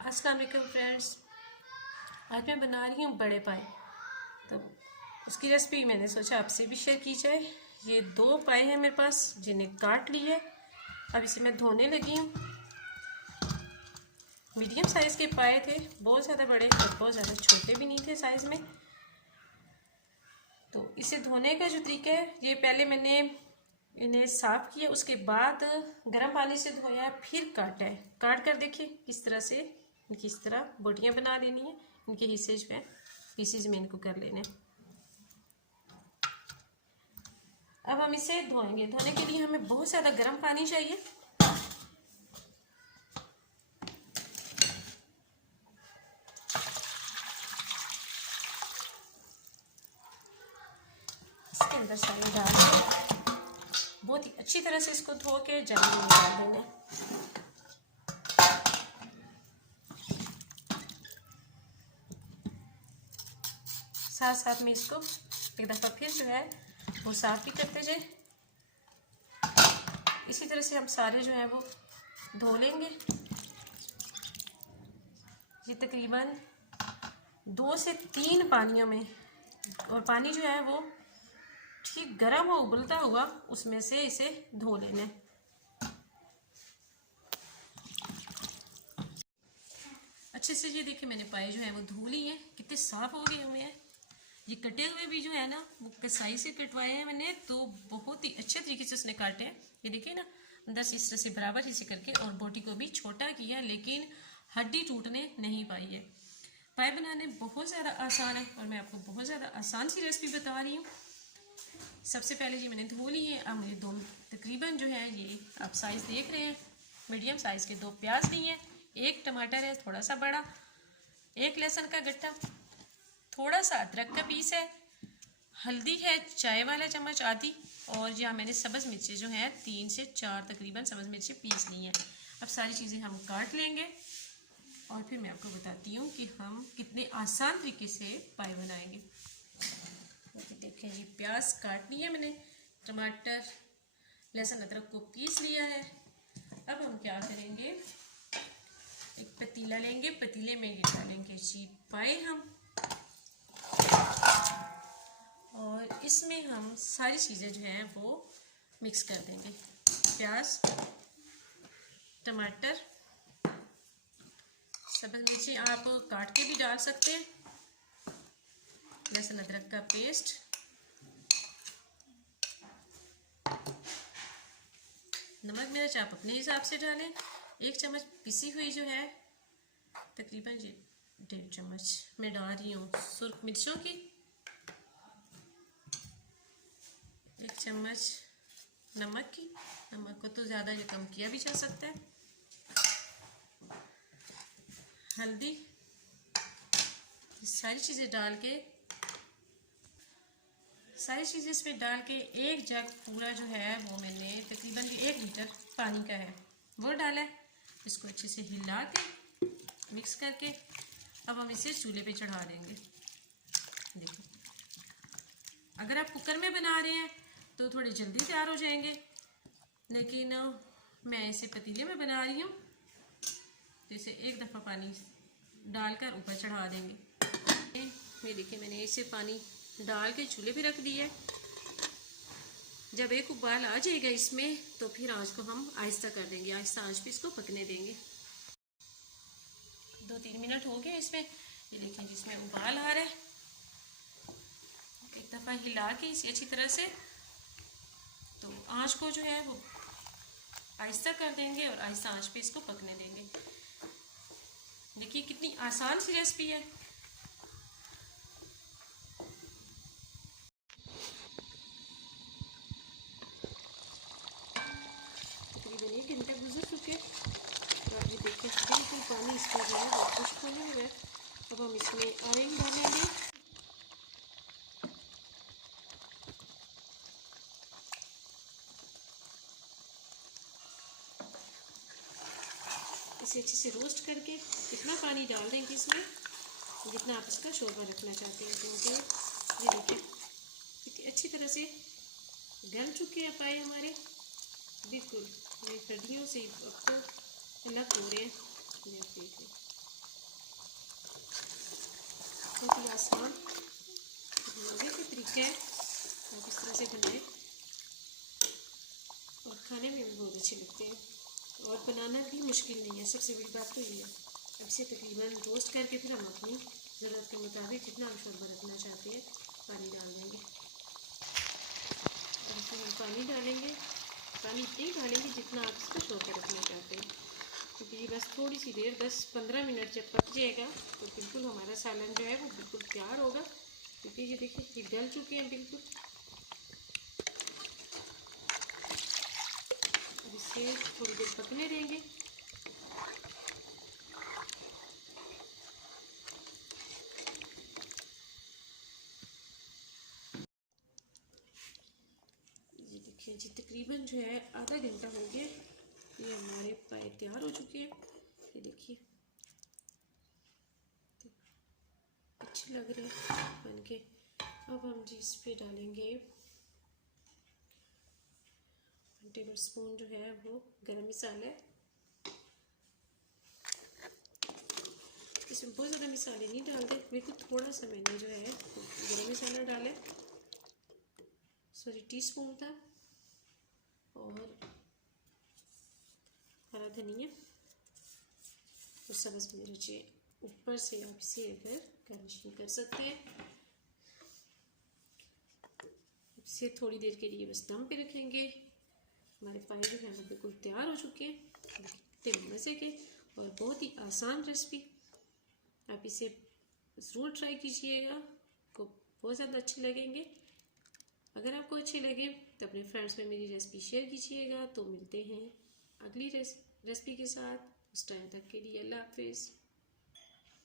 अस्सलाम वालेकुम फ्रेंड्स। आज मैं बना रही हूँ बड़े पाए। तो उसकी रेसिपी मैंने सोचा आपसे भी शेयर की जाए। ये 2 पाए हैं मेरे पास जिन्हें काट लिए। अब इसे मैं धोने लगी हूँ। मीडियम साइज़ के पाए थे, बहुत ज़्यादा बड़े और बहुत ज़्यादा छोटे भी नहीं थे साइज़ में। तो इसे धोने का जो तरीका है, ये पहले मैंने इन्हें साफ़ किया, उसके बाद गर्म पानी से धोया, फिर काटा है। काट कर देखिए किस तरह से इनकी इस तरह बोटियाँ बना लेनी है। इनके हिस्से जो है पीसेज में इनको कर लेने। अब हम इसे धोएंगे। धोने के लिए हमें बहुत ज़्यादा गर्म पानी चाहिए। इसके अंदर सारे डाल के बहुत ही अच्छी तरह से इसको धो के जल्दी में डाल देंगे। साथ साथ में इसको एक दफ़ा फिर जो है वो साफ़ भी करते जाए। इसी तरह से हम सारे जो है वो धो लेंगे। ये तकरीबन 2 से 3 पानियों में, और पानी जो है वो ठीक गर्म हो उबलता हुआ, उसमें से इसे धो लेना है। अच्छे से ये देखिए मैंने पाए जो है वो धो लिए, कितने साफ हो गए हुए हैं। ये कटे हुए भी जो है ना वो कसाई से कटवाए हैं मैंने, तो बहुत ही अच्छे तरीके से उसने काटे हैं। ये देखिए ना, अंदर से इस तरह से बराबर हिस्से करके, और बोटी को भी छोटा किया, लेकिन हड्डी टूटने नहीं पाई है। पाए बनाने बहुत ज़्यादा आसान है और मैं आपको बहुत ज़्यादा आसान सी रेसिपी बता रही हूँ। सबसे पहले ये मैंने धो ली है। अब मुझे 2 तकरीबन जो है, ये आप साइज़ देख रहे हैं, मीडियम साइज़ के 2 प्याज लिए हैं, 1 टमाटर है थोड़ा सा बड़ा, 1 लहसुन का गट्टा, थोड़ा सा अदरक का पीस है, हल्दी है चाय वाला चम्मच आधी, और यहाँ मैंने सब्ज़ मिर्ची जो है 3 से 4 तकरीबन सब्ज़ मिर्ची पीस ली हैं। अब सारी चीज़ें हम काट लेंगे और फिर मैं आपको बताती हूँ कि हम कितने आसान तरीके से पाए बनाएंगे। देखें जी, प्याज काट लिया मैंने, टमाटर, लहसुन, अदरक को पीस लिया है। अब हम क्या करेंगे, एक पतीला लेंगे, पतीले में ये डालेंगे जी पाए हम, और इसमें हम सारी चीज़ें जो हैं वो मिक्स कर देंगे। प्याज, टमाटर, सब्ज़ मिर्ची आप काट के भी डाल सकते हैं, लहसुन अदरक का पेस्ट, नमक मिर्च आप अपने हिसाब से डालें। 1 चम्मच पिसी हुई जो है, तकरीबन ये 1.5 चम्मच मैं डाल रही हूँ सुर्ख मिर्चों की, 1 चम्मच नमक की। नमक को तो ज़्यादा या कम किया भी जा सकता है। हल्दी, सारी चीज़ें डाल के, सारी चीज़ें इसमें डाल के 1 जग पूरा जो है वो मैंने तकरीबन 1 लीटर पानी का है वो डाला है। इसको अच्छे से हिला के मिक्स करके अब हम इसे चूल्हे पे चढ़ा देंगे। देखो, अगर आप कुकर में बना रहे हैं तो थोड़ी जल्दी तैयार हो जाएंगे, लेकिन मैं इसे पतीले में बना रही हूँ, तो इसे एक दफ़ा पानी डालकर ऊपर चढ़ा देंगे। ये देखिए मैंने इसे पानी डाल के चूल्हे पे रख दिया है। जब एक उबाल आ जाएगा इसमें, तो फिर आंच को हम आहिस्ता कर देंगे, आहिस्ता आंच पे इसको पकने देंगे। 2-3 मिनट हो गए इसमें। ये देखिए जिसमें उबाल आ रहा है, एक दफ़ा हिला के इसे अच्छी तरह से, तो आंच को जो है वो आहिस्ता कर देंगे और आहिस्ता आंच पे इसको पकने देंगे। देखिए कितनी आसान सी रेसिपी है। तकरीबन 1 घंटा गुजर चुके, तो आप ये देखिए बिल्कुल पानी इसका जो है वो खुश्क होने लगा है। अब हम इसमें ऑयल डालेंगे। इसे अच्छे से रोस्ट करके इतना पानी डाल देंगे इसमें जितना आप इसका शोरबा रखना चाहते हैं, क्योंकि ये देखिए इतनी अच्छी तरह से गल चुके हैं पाए हमारे, बिल्कुल ये हड्डियों से अब तो अलग हो रहे हैं। देखिए आसान मज़े के तरीके है, आप इस तरह से बनाएं और खाने में भी बहुत अच्छे लगते हैं और बनाना भी मुश्किल नहीं है। सबसे बड़ी बात तो ये है। अब इसे तकरीबन रोस्ट करके फिर हम अपनी ज़रूरत के मुताबिक जितना हम शोरबा रखना चाहते हैं पानी डाल देंगे। और इसमें हम पानी डालेंगे, पानी इतना ही डालेंगे जितना आप इसका शोरबा रखना चाहते हैं, क्योंकि ये बस थोड़ी सी देर 10-15 मिनट जब पक जाएगा तो बिल्कुल हमारा सालन जो है वो बिल्कुल तैयार होगा। क्योंकि ये देखिए ये गल चुके हैं बिल्कुल। अब इसे थोड़ी देर पकने देंगे। ये देखिए जी तकरीबन जो है आधा घंटा हो गया, ये हमारे पाए तैयार हो चुके हैं। ये देखिए अच्छे लग रहे हैं बन के। अब हम जी इस पे डालेंगे 1 टेबल स्पून जो है वो गरम मसाला है। इसमें बहुत ज़्यादा मसाले नहीं डालते, बिल्कुल थोड़ा सा मैंने जो है गरम मसाला डाला, सॉरी टीस्पून था। और हरा धनिया और सब्ज़ मिर्चें ऊपर से आप इसे अगर गार्निशिंग कर सकते हैं। इसे थोड़ी देर के लिए बस दम पे रखेंगे। हमारे पाए जो है वो बिल्कुल तैयार हो चुके हैं, कितने मज़े के और बहुत ही आसान रेसिपी। आप इसे ज़रूर ट्राई कीजिएगा, आपको बहुत ज़्यादा अच्छे लगेंगे। अगर आपको अच्छे लगे तो अपने फ्रेंड्स में मेरी रेसिपी शेयर कीजिएगा। तो मिलते हैं अगली रेसिपी के साथ, उस टाइम तक के लिए अल्लाह हाफिज़।